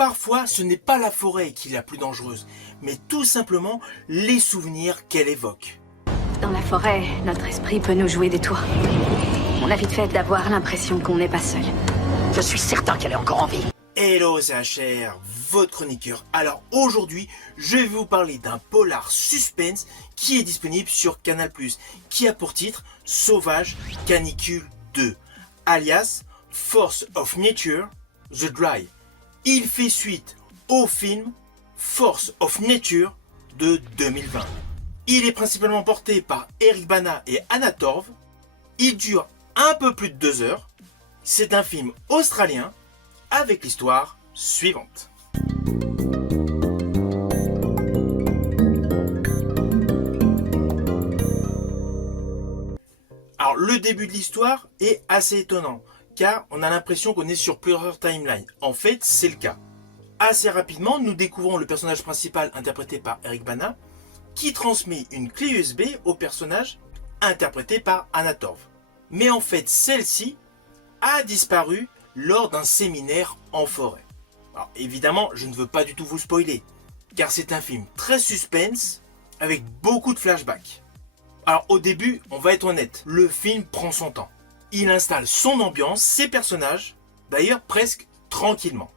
parfois ce n'est pas la forêt qui est la plus dangereuse, mais tout simplement les souvenirs qu'elle évoque. Dans la forêt, notre esprit peut nous jouer des tours. On a vite fait d'avoir l'impression qu'on n'est pas seul. Je suis certain qu'elle est encore en vie. Hello, c'est HR, votre chroniqueur. Alors aujourd'hui, je vais vous parler d'un polar suspense qui est disponible sur Canal+, qui a pour titre Sauvage Canicule 2, alias Force of Nature, The Dry. Il fait suite au film Force of Nature de 2020. Il est principalement porté par Eric Bana et Anna Torv. Il dure un peu plus de 2 heures. C'est un film australien avec l'histoire suivante. Alors le début de l'histoire est assez étonnant, car on a l'impression qu'on est sur plusieurs timelines. En fait, c'est le cas. Assez rapidement, nous découvrons le personnage principal interprété par Eric Bana, qui transmet une clé USB au personnage interprété par Anna Torv. Mais en fait, celle-ci a disparu lors d'un séminaire en forêt. Alors évidemment, je ne veux pas du tout vous spoiler, car c'est un film très suspense, avec beaucoup de flashbacks. Alors au début, on va être honnête, le film prend son temps. Il installe son ambiance, ses personnages, d'ailleurs presque tranquillement.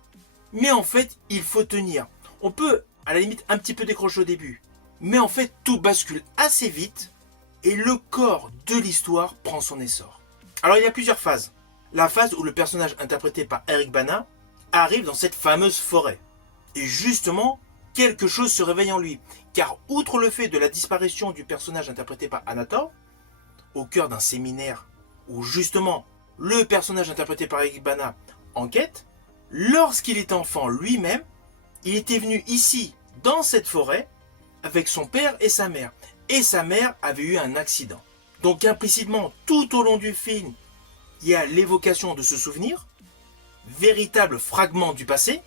Mais en fait, il faut tenir. On peut, à la limite, un petit peu décrocher au début. Mais en fait, tout bascule assez vite, et le corps de l'histoire prend son essor. Alors il y a plusieurs phases. La phase où le personnage interprété par Eric Bana arrive dans cette fameuse forêt. Et justement, quelque chose se réveille en lui. Car outre le fait de la disparition du personnage interprété par Anna Torv, au cœur d'un séminaire où justement le personnage interprété par Eric Bana enquête, lorsqu'il était enfant lui-même, il était venu ici, dans cette forêt, avec son père et sa mère. Et sa mère avait eu un accident. Donc implicitement, tout au long du film, il y a l'évocation de ce souvenir, véritable fragment du passé,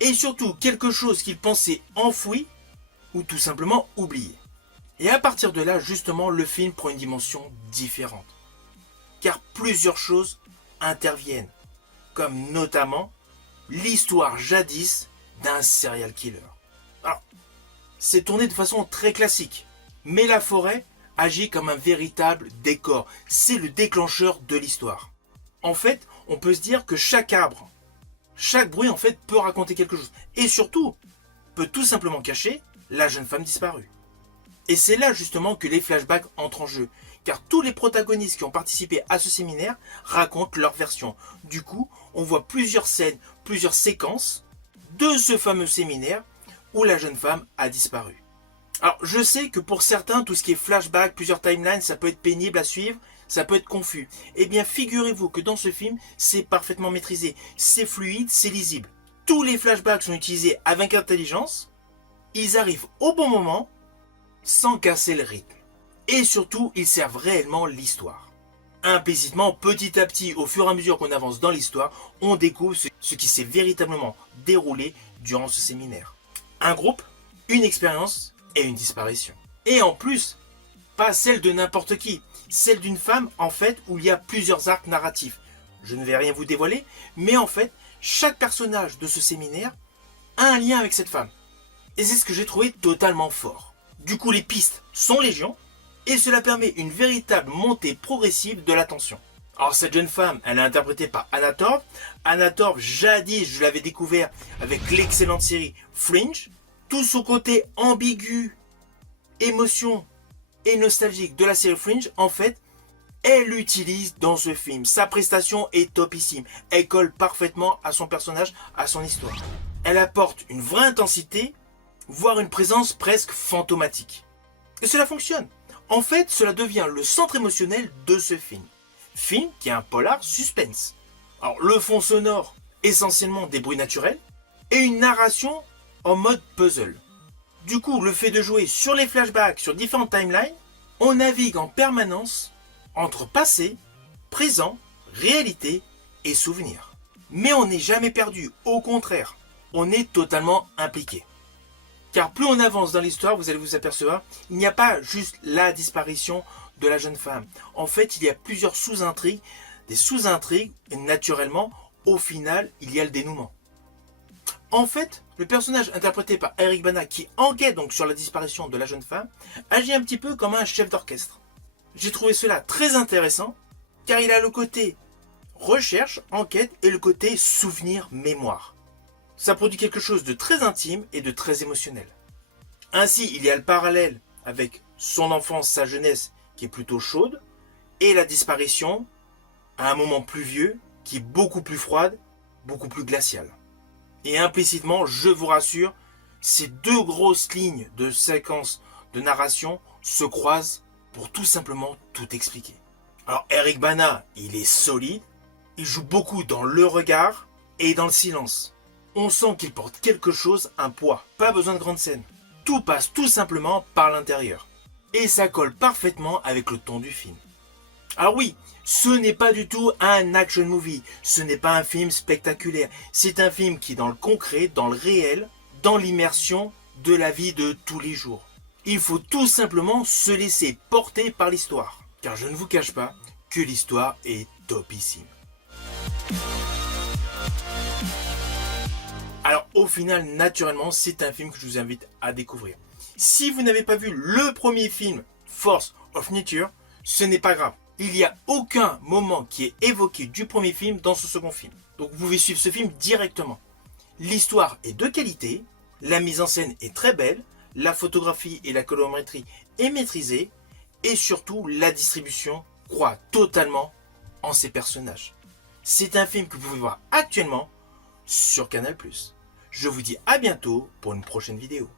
et surtout quelque chose qu'il pensait enfoui ou tout simplement oublié. Et à partir de là, justement, le film prend une dimension différente. Car plusieurs choses interviennent, comme notamment l'histoire jadis d'un serial killer. Alors, c'est tourné de façon très classique, mais la forêt agit comme un véritable décor. C'est le déclencheur de l'histoire. En fait, on peut se dire que chaque arbre, chaque bruit en fait peut raconter quelque chose. Et surtout, peut tout simplement cacher la jeune femme disparue. Et c'est là justement que les flashbacks entrent en jeu. Car tous les protagonistes qui ont participé à ce séminaire racontent leur version. Du coup, on voit plusieurs scènes, plusieurs séquences de ce fameux séminaire où la jeune femme a disparu. Alors, je sais que pour certains, tout ce qui est flashback, plusieurs timelines, ça peut être pénible à suivre, ça peut être confus. Eh bien, figurez-vous que dans ce film, c'est parfaitement maîtrisé. C'est fluide, c'est lisible. Tous les flashbacks sont utilisés avec intelligence. Ils arrivent au bon moment, sans casser le rythme. Et surtout, ils servent réellement l'histoire. Implicitement, petit à petit, au fur et à mesure qu'on avance dans l'histoire, on découvre ce qui s'est véritablement déroulé durant ce séminaire. Un groupe, une expérience et une disparition. Et en plus, pas celle de n'importe qui, celle d'une femme en fait où il y a plusieurs arcs narratifs. Je ne vais rien vous dévoiler, mais en fait, chaque personnage de ce séminaire a un lien avec cette femme. Et c'est ce que j'ai trouvé totalement fort. Du coup, les pistes sont légion, et cela permet une véritable montée progressive de la tension. Alors cette jeune femme, elle est interprétée par Anna Torv. Anna Torv, jadis, je l'avais découvert avec l'excellente série Fringe. Tout son côté ambigu, émotion et nostalgique de la série Fringe, en fait, elle l'utilise dans ce film. Sa prestation est topissime. Elle colle parfaitement à son personnage, à son histoire. Elle apporte une vraie intensité, voire une présence presque fantomatique. Et cela fonctionne. En fait, cela devient le centre émotionnel de ce film. Film qui est un polar suspense. Alors, le fond sonore, essentiellement des bruits naturels, et une narration en mode puzzle. Du coup, le fait de jouer sur les flashbacks, sur différentes timelines, on navigue en permanence entre passé, présent, réalité et souvenir. Mais on n'est jamais perdu, au contraire, on est totalement impliqué. Car plus on avance dans l'histoire, vous allez vous apercevoir, il n'y a pas juste la disparition de la jeune femme. En fait, il y a plusieurs sous-intrigues, des sous-intrigues, et naturellement, au final, il y a le dénouement. En fait, le personnage interprété par Eric Bana, qui enquête donc sur la disparition de la jeune femme, agit un petit peu comme un chef d'orchestre. J'ai trouvé cela très intéressant, car il a le côté recherche, enquête et le côté souvenir, mémoire. Ça produit quelque chose de très intime et de très émotionnel. Ainsi, il y a le parallèle avec son enfance, sa jeunesse, qui est plutôt chaude, et la disparition, à un moment plus vieux, qui est beaucoup plus froide, beaucoup plus glaciale. Et implicitement, je vous rassure, ces deux grosses lignes de séquence de narration se croisent pour tout simplement tout expliquer. Alors Eric Bana, il est solide, il joue beaucoup dans le regard et dans le silence. On sent qu'il porte quelque chose, un poids, pas besoin de grande scène. Tout passe tout simplement par l'intérieur. Et ça colle parfaitement avec le ton du film. Alors oui, ce n'est pas du tout un action movie, ce n'est pas un film spectaculaire, c'est un film qui est dans le concret, dans le réel, dans l'immersion de la vie de tous les jours. Il faut tout simplement se laisser porter par l'histoire, car je ne vous cache pas que l'histoire est topissime. Alors au final, naturellement, c'est un film que je vous invite à découvrir. Si vous n'avez pas vu le premier film, Force of Nature, ce n'est pas grave. Il n'y a aucun moment qui est évoqué du premier film dans ce second film. Donc vous pouvez suivre ce film directement. L'histoire est de qualité, la mise en scène est très belle, la photographie et la colorimétrie est maîtrisée, et surtout la distribution croit totalement en ses personnages. C'est un film que vous pouvez voir actuellement sur Canal+. Je vous dis à bientôt pour une prochaine vidéo.